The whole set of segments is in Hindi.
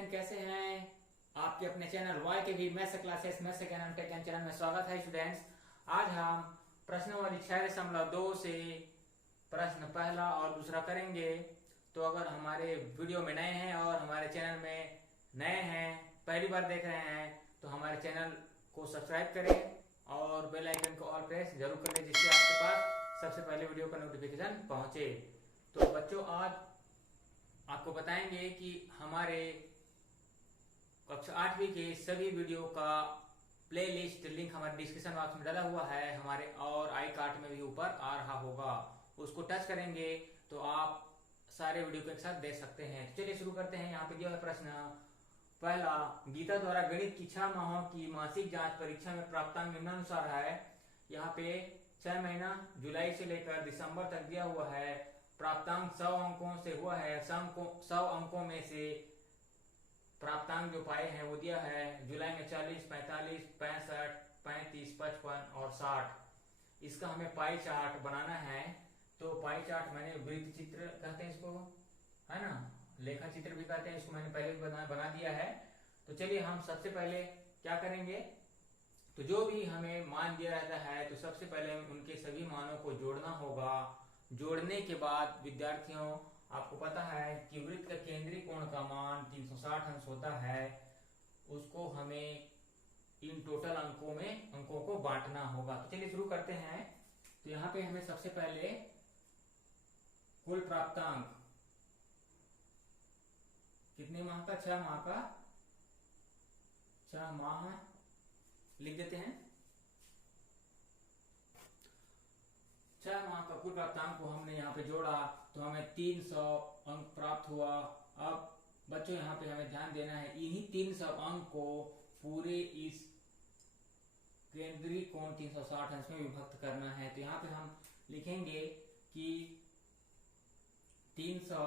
स्टूडेंट, कैसे हैं? आपके अपने चैनल वाई के भी मैथ्स क्लासेस मैथ्स ज्ञान टेक चैनल में स्वागत है स्टूडेंट्स। आज हम प्रश्नावली 6.2 से प्रश्न पहला और दूसरा करेंगे। तो अगर हमारे वीडियो में नए हैं और हमारे चैनल में नए हैं, पहली बार देख रहे हैं, तो हमारे चैनल को सब्सक्राइब करें और बेल आइकन को ऑल प्रेस जरूर करें, जिससे आपके पास सबसे पहले वीडियो का नोटिफिकेशन पहुंचे। तो बच्चों, आज आपको बताएंगे कि हमारे कक्षा 8वीं के सभी वीडियो का प्लेलिस्ट लिंक हमारे डिस्क्रिप्शन बॉक्स में डाला हुआ है हमारे, और आई कार्ड में भी ऊपर आ रहा होगा। उसको टच करेंगे तो आप सारे वीडियो को एक साथ देख सकते हैं। तो चलिए शुरू करते हैं। यहाँ पे दिया हुआ प्रश्न पहला, गीता द्वारा गणित की 6 माहों की मासिक जांच परीक्षा में प्राप्तांक निम्नानुसार है। यहाँ पे 6 महीना जुलाई से लेकर दिसंबर तक दिया हुआ है। प्राप्तांक 100 अंकों से हुआ है। 100 अंकों में से प्राप्तांक जो पाए हैं वो दिया है। जुलाई में 40, 45, 65, 35, 55 और 60। इसका हमें पाई चार्ट बनाना है। तो पाई चार्ट मैंने वृत्त चित्र कहते हैं इसको, है ना, लेखा चित्र भी कहते हैं इसको, मैंने पहले भी बना दिया है। तो चलिए हम सबसे पहले क्या करेंगे, तो जो भी हमें मान दिया रहता है तो सबसे पहले उनके सभी मानों को जोड़ना होगा। जोड़ने के बाद विद्यार्थियों, आपको पता है कि वृत्त का केंद्रीय कोण का मान 360 अंश होता है। उसको हमें इन टोटल अंकों को बांटना होगा। तो चलिए शुरू करते हैं। तो यहाँ पे हमें सबसे पहले कुल प्राप्तांक कितने माह का, 6 माह का, 6 माह लिख देते हैं। 6 माह का कुल प्राप्तांक को हमने यहाँ पे जोड़ा तो हमें 300 अंक प्राप्त हुआ। अब बच्चों यहाँ पे हमें ध्यान देना है, इन्हीं 300 अंक को पूरे इस केंद्रीय कोण 360 अंश में विभक्त करना है। तो यहाँ पे हम लिखेंगे कि 300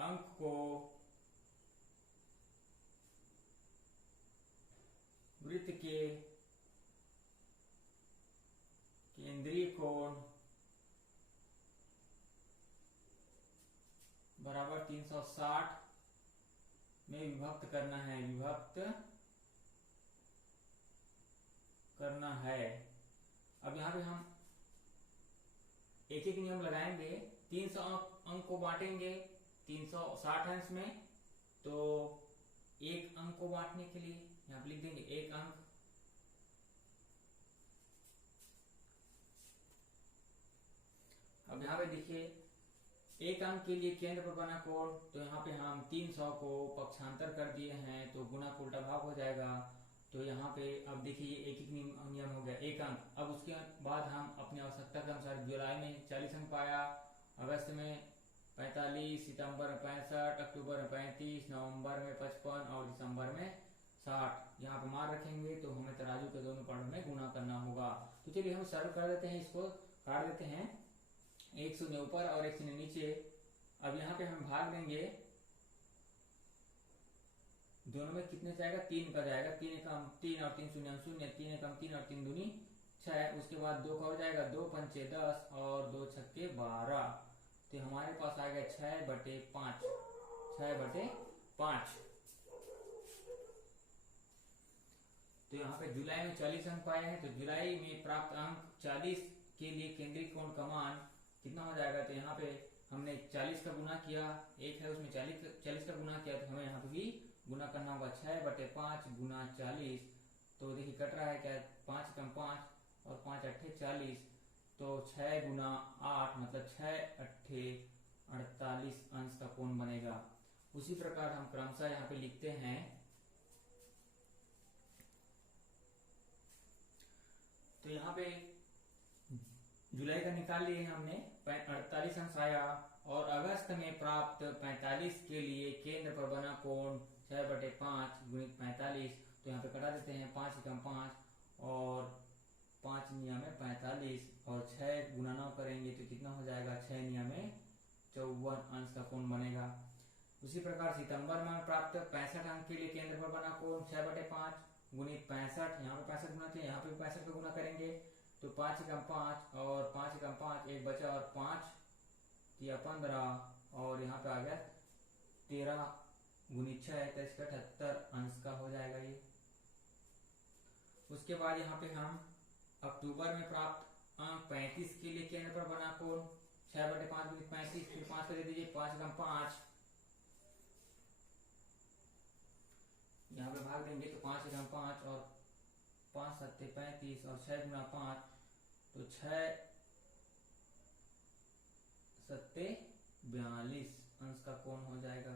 अंक को वृत्त के केंद्रीय कोण बराबर 360 में विभक्त करना है, अब यहाँ पे हम एक एक नियम लगाएंगे। 300 अंक को बांटेंगे 360 अंश में, तो एक अंक को बांटने के लिए यहाँ पे लिख देंगे 1 अंक। अब यहाँ पे देखिए 1 अंक के लिए केंद्र पर बना कोण, तो यहाँ पे हम 300 को पक्षांतर कर दिए हैं तो गुणा को उल्टा भाग हो जाएगा। तो यहाँ पे अब देखिए एक एक नियम हो गया 1 अंक। अब उसके बाद हम अपनी आवश्यकता के अनुसार जुलाई में 40 अंक पाया, अगस्त में 45, सितंबर में 65, अक्टूबर में 35, नवंबर में 55 और दिसंबर में 60। यहाँ पे मान रखेंगे तो हमें तराजू के दोनों पार्टों में गुणा करना होगा। तो चलिए हम सरल कर देते हैं, इसको काट देते हैं, 1 शून्य ऊपर और 1 शून्य नीचे। अब यहाँ पे हम भाग देंगे, दोनों में कितने जाएगा, 3 का जाएगा। 3 एकम 3 और 3 शून्य शून्य, 3 एकम 3 और 3 दूनी 6। उसके बाद 2 का हो जाएगा, 2 पंचे 10 और 2 छक्के 12। तो हमारे पास आ गया 6/5, 6/5। तो यहाँ पे जुलाई में 40 अंक पाए हैं, तो जुलाई में प्राप्त अंक 40 के लिए केंद्रीय कोण का मान कितना हो जाएगा। तो यहाँ पे हमने 40 का गुना किया, एक है उसमें 40 का गुना किया, तो हमें यहाँ पे भी गुना करना होगा। 6/5 गुना 40, तो देखिए कट रहा है क्या, 5 कम 5 और 5 अट्ठे 40, तो 6 गुना 8 मतलब 6 अट्ठे 48 अंश का कोण बनेगा। उसी प्रकार हम क्रमशः यहाँ पे लिखते हैं। तो यहाँ पे जुलाई का निकाल लिए हमने, 48 अंश आया, और अगस्त में प्राप्त 45 के लिए केंद्र पर बना कोण 6/5 गुणित 45। तो यहाँ पे कटा देते हैं, 5 एकम 5 और 5 निया में 45 और 6 गुना 9 करेंगे तो कितना हो जाएगा, 6 निया में 54 अंश का कोण बनेगा। उसी प्रकार सितंबर में प्राप्त 65 अंक के लिए केंद्र पर बना कोण 6/5 गुणित 65, यहाँ पे 65 गुना किया, यहाँ पे भी 65 का गुना करेंगे तो 5 एकम 5 और 5 एकम 5, एक बचा और 5 या 15 और यहाँ पे आ गया 13 गुणित 6 है तो इसका 78 अंश का हो जाएगा ये। उसके बाद यहाँ पे हम अक्टूबर में प्राप्त अंक 35 के लिए केंद्र पर बना कोण 6/5 गुणित 35, फिर 5 को दे दीजिए 5 × 5, यहाँ पे भाग देंगे तो 5 × 5 और 5 × 7 = 35 और 6 × 5 तो 6 × 7 = 42 अंश का कोण हो जाएगा।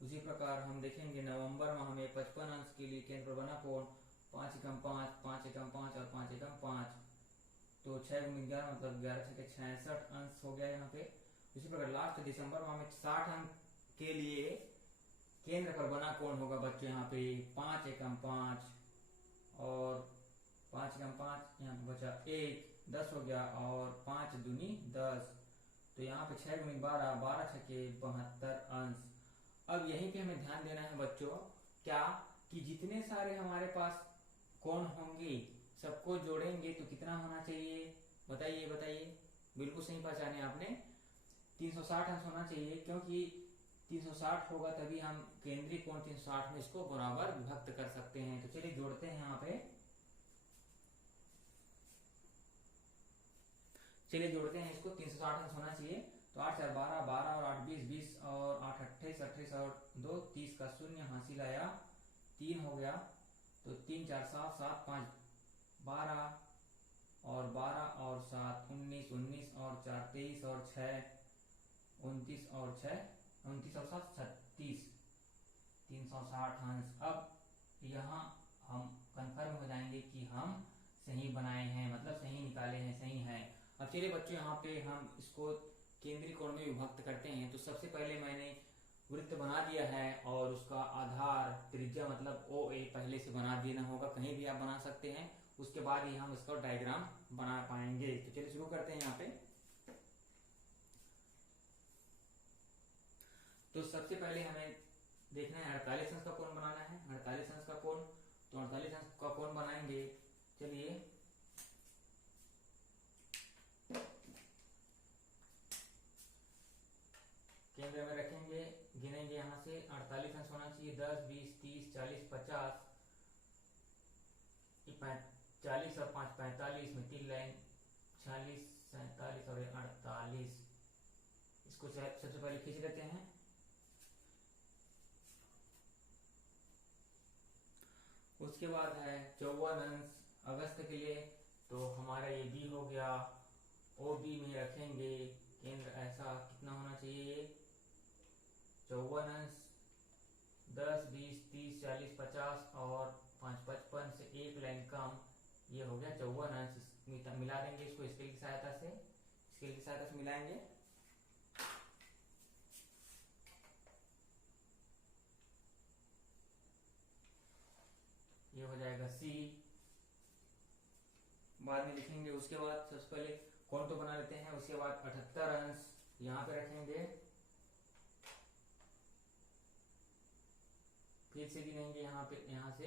उसी प्रकार हम देखेंगे नवंबर में हमें 55 अंश के लिए केंद्र पर बना कोण 5 × 5, 5 × 5 और 5 × 5 तो 6 × 11 मतलब 11 × 66 अंश हो गया यहाँ पे। उसी प्रकार लास्ट दिसंबर में हमें 60 अंक के लिए केंद्र पर बना कोण होगा बच्चों यहाँ पे 5 × 5 और 5 × 5 यहाँ पे बचा 1, 10 हो गया और 5 दूनी 10 तो यहाँ पे 6 × 12, 12 × 6 = 72 अंश। अब यहीं पे हमें ध्यान देना है बच्चों क्या कि जितने सारे हमारे पास कोण होंगे सबको जोड़ेंगे तो कितना होना चाहिए, बताइए बताइए। बिल्कुल सही पहचाने आपने, 360 अंश होना चाहिए, क्योंकि 360 होगा तभी हम केंद्रीय कोण 360 में इसको बराबर विभक्त कर सकते हैं। तो चलिए जोड़ते हैं यहाँ पे, चलिए जोड़ते हैं इसको। 360 अंश होना चाहिए तो 8 × 4 = 12, 12 और 8 = 20, 20 और 8 = 28, 28 और 2 30 का शून्य हासिल आया 3 हो गया तो 3 × 4 = 7, 7 × 5 = 12 और 12 और 7 = 19, 19 और 4 = 23 और 6 = 29 और 6 = 29 और 7 = 36, 360 अंश। अब यहाँ हम कंफर्म हो जाएंगे कि हम सही बनाए हैं, मतलब सही निकाले हैं, सही है। अब चलिए बच्चों यहाँ पे हम इसको केंद्रीय कोण में विभक्त करते हैं। तो सबसे पहले मैंने वृत्त बना दिया है और उसका आधार त्रिज्या मतलब OA पहले से बना देना होगा, कहीं भी आप बना सकते हैं, उसके बाद ही हम इसका डायग्राम बना पाएंगे। तो चलिए शुरू करते हैं यहाँ पे। तो सबसे पहले हमें देखना है 48 अंश का कोण बनाना है, 48 अंश का कोण। तो 48 अंश का कोण बनाएंगे, चलिए केंद्र में रखेंगे, गिनेंगे यहाँ से 48 अंश होना चाहिए। 10, 20, 30, 40, 50, 40 और 5 = 45 में 3 लाइन 46, 47 और 48। इसको सबसे पहले खींच लेते हैं। उसके बाद है 54 अंश अगस्त के लिए, तो हमारा ये B हो गया। OB में रखेंगे केंद्र, ऐसा कितना होना चाहिए 54 अंश, 10, 20, 30, 40, 50 और 5 = 55 से एक लाइन कम, ये हो गया 54 अंश। मिला देंगे इसको स्केल की सहायता से, स्केल की सहायता से मिलाएंगे। ये हो जाएगा C, बाद में लिखेंगे। उसके बाद सबसे पहले कोण तो बना लेते हैं, उसके बाद 78 अंश यहाँ पे रखेंगे, फिर से गिनेंगे यहाँ पे, यहाँ से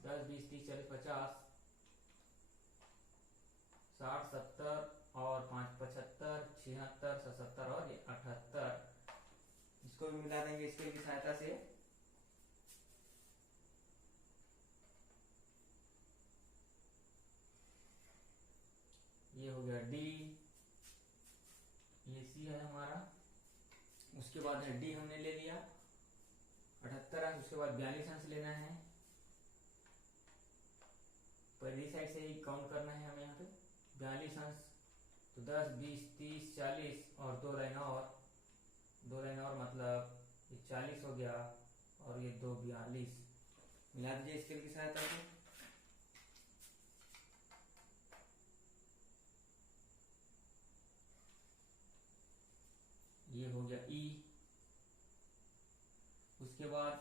10, 20, 30, 40, 50, 60, 70 और 5 = 75, 76, 77 और ये 78, इसको भी मिला देंगे इसके की सहायता से। ये हो गया D, ये C है हमारा। उसके बाद है D हमने ले लिया 78 अंश। उसके बाद 42 अंश लेना है, पहली साइड से ही काउंट करना है हमें यहाँ पे 42 अंश। तो 10, 20, 30, 40 और 2 लाइन और, 2 लाइन और मतलब ये 40 हो गया और ये 2 42, मिला दीजिए स्केल की सहायता से। ये हो गया E। उसके बाद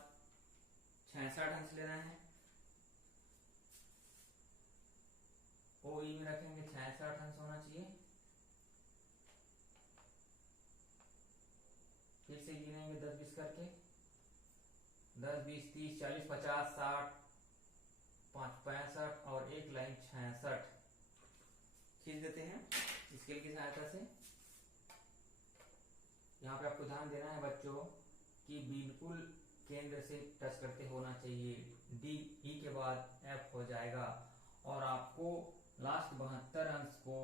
66 अंश लेना है, OE में रखेंगे 66 अंश होना चाहिए। फिर से गिनेंगे 10, 20 करके, 10, 20, 30, 40, 50, 60, 5 = 65 और एक लाइन 66 खींच देते हैं स्केल की सहायता से। यहाँ पे आपको ध्यान देना है बच्चों कि बिल्कुल केंद्र से टच करते होना चाहिए। डी ई के बाद एफ हो जाएगा। और आपको लास्ट 72 अंश को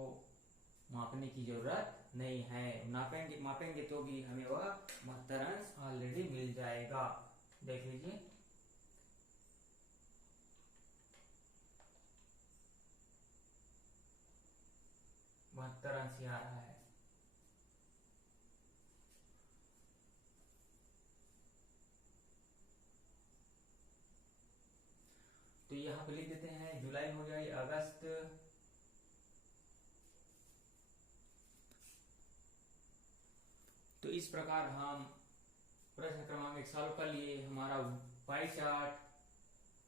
मापने की जरूरत नहीं है। मापेंगे तो भी हमें वह 72 अंश ऑलरेडी मिल जाएगा। देख लीजिए, बहत्तर अंश ही आ रहा है। तो यहाँ पे लिख देते हैं, जुलाई हो गया, ये अगस्त, तो इस प्रकार हम प्रश्न क्रमांक 1 सॉल्व कर लिए। हमारा पाई चार्ट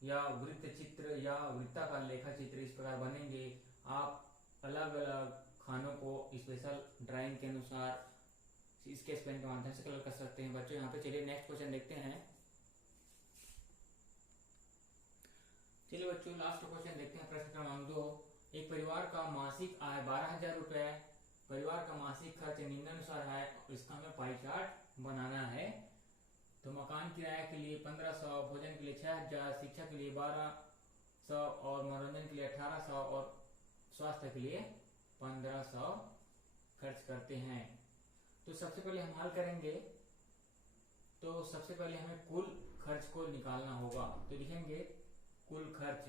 या वृत्त चित्र या वृत्ताकार लेखा चित्र इस प्रकार बनेंगे। आप अलग अलग खानों को स्पेशल ड्राइंग के अनुसार स्केच पेन के माध्यम से कलर कर सकते हैं बच्चों। यहाँ पे चलिए नेक्स्ट क्वेश्चन देखते हैं। चलिए बच्चों, लास्ट क्वेश्चन देखते हैं, प्रश्न क्रमांक 2। एक परिवार का मासिक आय 12,000 रुपए, परिवार का मासिक खर्च निम्नानुसार है, इसका हमें पाई चार्ट बनाना है। तो मकान किराया के लिए 1500, भोजन के लिए 6000, शिक्षा के लिए 1200 और मनोरंजन के लिए 1800 और स्वास्थ्य के लिए 1500 खर्च करते हैं। तो सबसे पहले हम हल करेंगे। तो सबसे पहले हमें कुल खर्च को निकालना होगा। तो लिखेंगे कुल खर्च,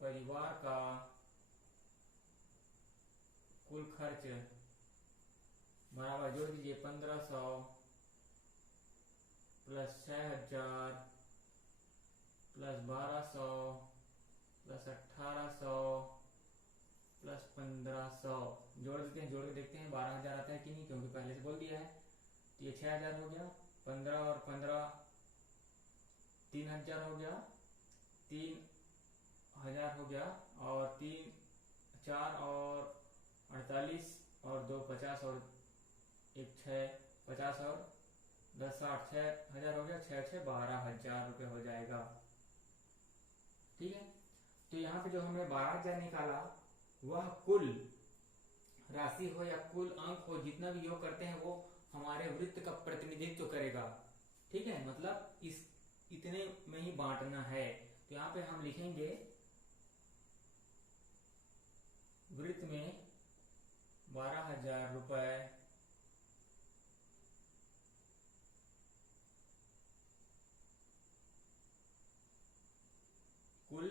परिवार का कुल खर्च बराबर जोड़ दीजिए 1500 प्लस 6000 प्लस 1200 प्लस 1800 प्लस 1500 जोड़ देते हैं। जोड़ के देखते हैं 12,000 आता है कि नहीं, क्योंकि पहले से बोल दिया है। तो ये 6000 हो गया, 15 और 15 3000 हो गया, 3000 हो गया, और 3 4 और 48 और 2 50 और 1 6 50 और 10 60 6000 हो गया, 6 6 12,000 रुपये हो जाएगा। ठीक है। तो यहाँ पे जो हमने 12,000 निकाला वह कुल राशि हो या कुल अंक हो, जितना भी योग करते हैं वो हमारे वृत्त का प्रतिनिधित्व करेगा। ठीक है, मतलब इस इतने में ही बांटना है। तो यहाँ पे हम लिखेंगे वृत्त में 12,000 रुपए कुल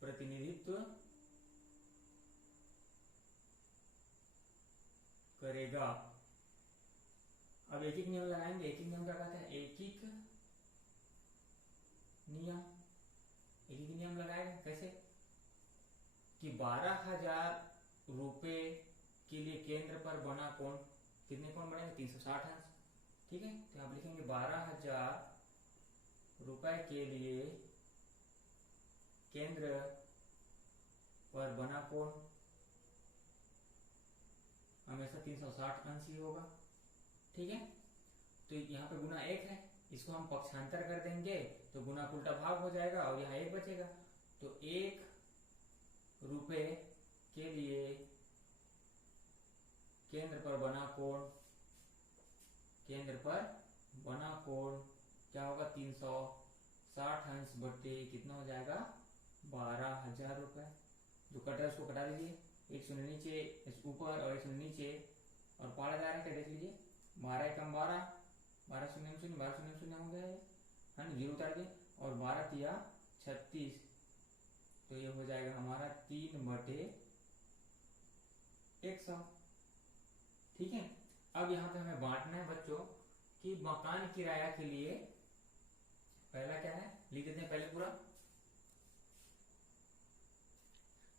प्रतिनिधित्व करेगा। अब एक एक नियम लगाएंगे। एक एक नियम क्या कहता है? एक एक नियम, एक एक नियम लगाएगा। कैसे कि 12,000 रुपए के लिए केंद्र पर बना कोण, कितने कोण बनेगा? 360 अंश। ठीक है, तो आप लिखेंगे 12,000 रुपए के लिए केंद्र पर बना कोण हमेशा 360 अंश ही होगा। ठीक है, तो यहाँ पे गुना 1 है, इसको हम पक्षांतर कर देंगे तो गुना उल्टा भाग हो जाएगा और यहाँ 1 बचेगा। तो 1 रुपए के लिए केंद्र पर बना कोण, केंद्र पर बना कोण क्या होगा? 360 अंश बट्टे कितना हो जाएगा? 12,000 रुपए। जो कट रहा है उसको कटा दीजिए, एक शून्य नीचे, इस ऊपर और एक शून्य नीचे, और पाड़ा जा रहा है क्या देख लीजिए। 12 एकम 12, 12 शून्य शून्य, 12 शून्य शून्य हो गया है ना, 0 उतार दिए, और 12 तिया 36, तो ये हो जाएगा हमारा 3/100। ठीक है, अब यहाँ पे हमें बांटना है बच्चों कि मकान किराया के लिए पहला क्या है, लिख देते हैं पहले पूरा।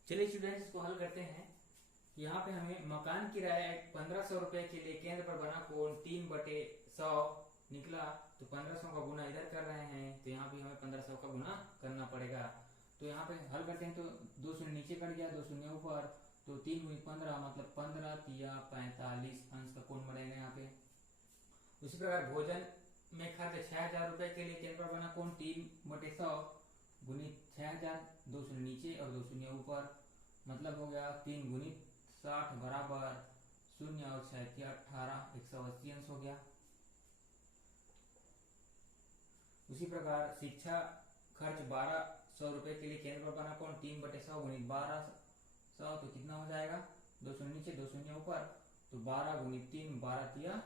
चलिए स्टूडेंट्स, इसको हल करते हैं। यहाँ पे हमें मकान किराया 1500 रुपए के लिए केंद्र पर बना कोण 3/100 निकला, तो 1500 का गुना इधर कर रहे हैं, तो यहाँ भी हमें 1500 का गुना करना पड़ेगा। तो यहाँ पे हल करते हैं तो 2 शून्य नीचे कट गया, 2 शून्य ऊपर, तो 3 × 15 मतलब 15 तिया 45 अंश का कोण बनेगा यहाँ पे। उसी प्रकार भोजन में खर्च 6,000 रुपए के लिए केंद्र पर बना कोण 3/100 गुणित 6,000, 2 शून्य नीचे और 2 शून्य ऊपर, मतलब हो गया 3 × 60 बराबर 0 और 6 18, 180 अंश हो गया। उसी प्रकार शिक्षा खर्च 1200 रुपए के लिए केंद्र पर बना कोण 3/100 गुणित 1200, तो कितना हो जाएगा, 2 शून्य नीचे 2 शून्य ऊपर, तो 12 गुणित 3, 12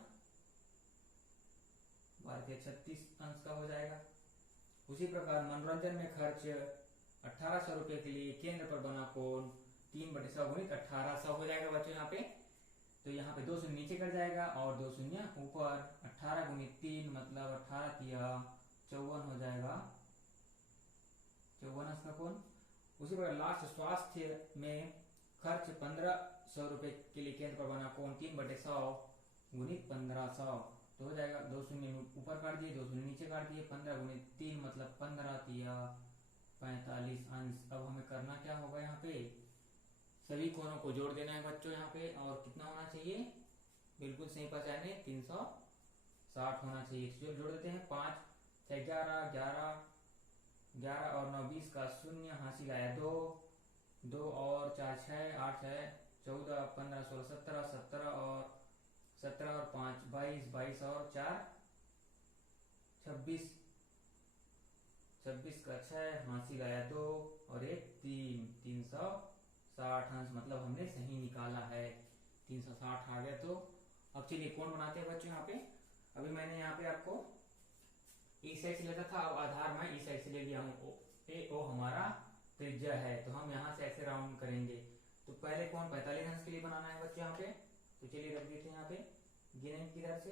36 अंश का हो जाएगा। उसी प्रकार मनोरंजन में खर्च 1800 रुपए के लिए केंद्र पर बना कोण 3/100 गुणित 1800 हो जाएगा बच्चों यहाँ पे। तो यहाँ पे 2 शून्य नीचे कट जाएगा और 2 शून्य ऊपर, 18 गुणित 3 मतलब 18 54 हो जाएगा, 54 अंश का कोण। उसी प्रकार लास्ट स्वास्थ्य में खर्च 1500 रुपए के लिए केंद्र पर बना कोण 3/100 गुणित 1500, तो हो जाएगा 2 शून्य ऊपर काट दिए, 2 शून्य नीचे काट दिए, 15 गुणित 3 मतलब 15 45 अंश। अब हमें करना क्या होगा, यहाँ पे सभी कोणों को जोड़ देना है बच्चों यहाँ पे, और कितना होना चाहिए, बिल्कुल सही पहचाने 360 होना चाहिए। जोड़ देते हैं, 5 6 11 11 11 और 9 20 का शून्य, हासिल आया 2 2 और 4 6 8 6 14 15 16 17 17 और 5 22 22 और 4 26 26 का 6, हासिल आया 2 और 1 3 360 अंश, मतलब हमने सही निकाला है, 360 आ गया। तो अब चलिए कोण बनाते हैं बच्चों यहाँ पे। अभी मैंने यहाँ पे आपको इस साइड से लेता था, अब आधार मैं इस साइड से ले लिया हूँ, ओ हमारा त्रिज्या है, तो हम यहाँ से ऐसे राउंड करेंगे। तो पहले कोण 45 अंश के लिए बनाना है बच्चों यहाँ पे, तो चलिए रख देते हैं यहाँ पे, गिनेंगे किधर से,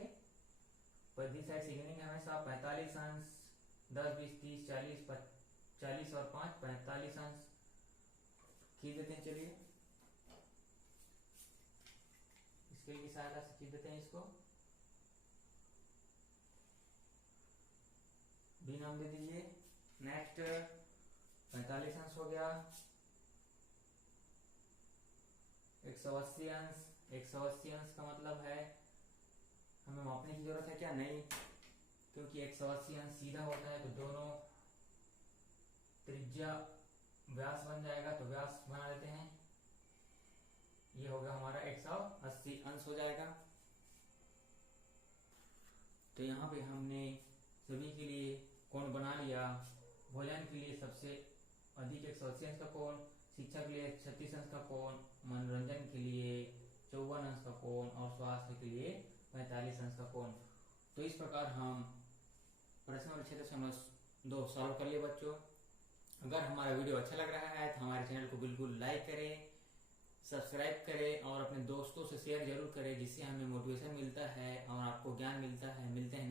पहली साइड से गिनेंगे हमेशा 45 अंश, 10 20 30 40 40 और 5 45 अंश खींच देते हैं। चलिए स्केल की सहायता से खींच देते हैं इसको, भी नाम दे दीजिए। नेक्स्ट 45 अंश हो गया, 180 अंश, 180 अंश का मतलब है हमें मापने की जरूरत है क्या, नहीं, क्योंकि 180 अंश सीधा होता है, तो दोनों त्रिज्या व्यास बन जाएगा, तो व्यास बना लेते हैं, ये हो गया हमारा 180 अंश हो जाएगा। तो यहाँ पे हमने सभी के लिए कोण बना लिया। भोजन के लिए सबसे अधिक 180 अंश का कोण, शिक्षा के लिए 36 अंश का कोण, मनोरंजन के लिए 54 अंश का कोण और स्वास्थ्य के लिए 45 अंश का कोण। तो इस प्रकार हम प्रश्न नंबर 6.2 सॉल्व कर लिए बच्चों। अगर हमारा वीडियो अच्छा लग रहा है तो हमारे चैनल को बिल्कुल लाइक करें, सब्सक्राइब करें और अपने दोस्तों से शेयर जरूर करें, जिससे हमें मोटिवेशन मिलता है और आपको ज्ञान मिलता है। मिलते हैं